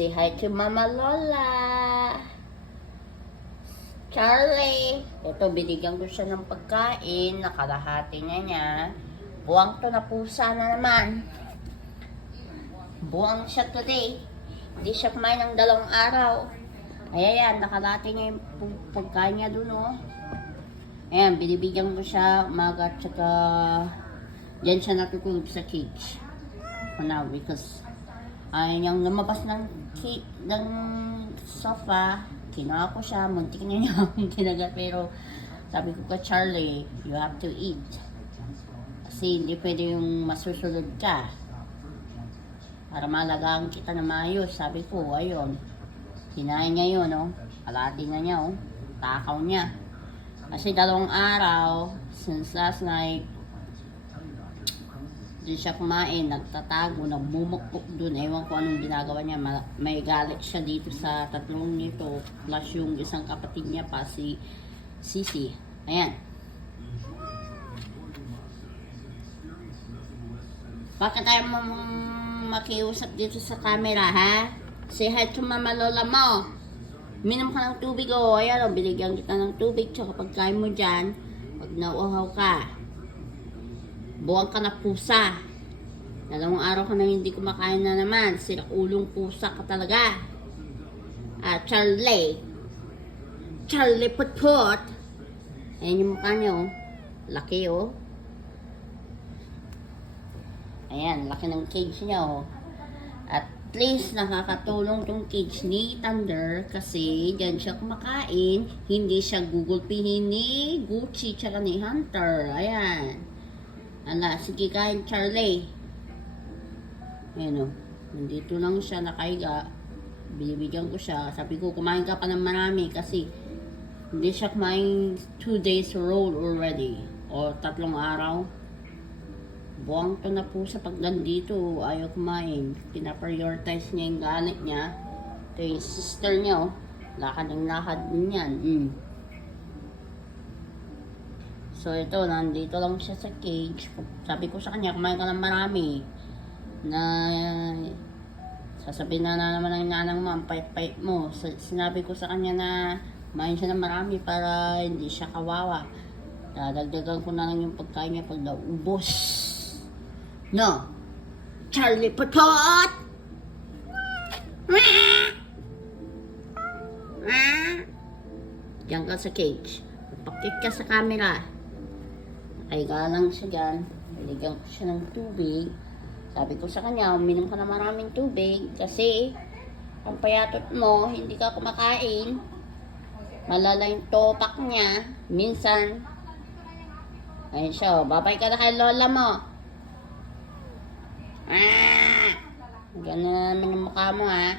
Say hi to Mama Lola. Charlie. Ito, binigyan ko siya ng pagkain. Nakalahati niya. Buwang to na pusa na naman. Buwang siya today. Hindi siya kumain ng 2 araw. Ayan, nakalahati niya yung pagkain niya dun, oh. Ayan, binibigyan ko siya umaga at saka diyan siya natutulog sa cage. For now, because ayaw niyang lumabas ng sofa. Kinuha ko siya, muntik na niya akong kinagat, pero sabi ko ka, Charlie, you have to eat. Kasi hindi pwede yung masusunod ka. Para malagaan kita na maayos. Sabi ko, ayun. Kinain niya yun, oh. Kalati na niya, oh. Takaw niya. Kasi 2 araw, since last night, di siya kumain, nagtatago, nagmumukpok dun. Ewan ko anong ginagawa niya. May galit siya dito sa 3 nito. Plus yung isang kapatid niya pa, si Sisi. Ayan. Bakit tayo makiusap dito sa camera, ha? Say hi to Mama Lola mo. Minom ka ng tubig, oh. Ayan, oh. Binigyan kita ng tubig. Tsaka pagkain mo dyan, pag nauuhaw ka, buwang ka na pusa. 2 araw ka na hindi kumakain na naman. Sila ulong pusa ka talaga. Charlie. Charlie Putput. Ayan yung mukha niya, oh. Laki, oh. Ayan, laki ng cage niya, oh. At least nakakatulong tong cage ni Thunder kasi dyan siya kumakain. Hindi siya gugulpihin ni Gucci tsaka ni Hunter. Ayan. Sige, kain, Charlie. Ayan, o. Nandito lang siya nakahiga. Binibigyan ko siya. Sabi ko, kumain ka pa ng marami kasi hindi siya kumain 2 days roll already. O 3 araw. Buwang to na po sa pag nandito. Ayaw kumain. Pinaprioritize niya yung galit niya. Ito yung sister niya, o. Lakad ng lakad din yan. So, ito, nandito lang siya sa cage. Sabi ko sa kanya, kumain ka ng marami. Na, sasabihin na naman ng nanang mo, ang pait-pait mo. Sinabi ko sa kanya na, kumain siya ng marami para hindi siya kawawa. Dadagdagan ko na lang yung pagkain niya pag naubos. No! Charlie Putput! Diyan ka sa cage. Pakit ka sa camera. Nakaiga lang siya dyan. Binigyan ko siya ng tubig. Sabi ko sa kanya, uminom ka na maraming tubig kasi ang payatot mo, hindi ka kumakain. Malala yung topak niya. Minsan, ayun siya, babay ka na kay Lola mo. Gano'n naman yung mukha mo, ha.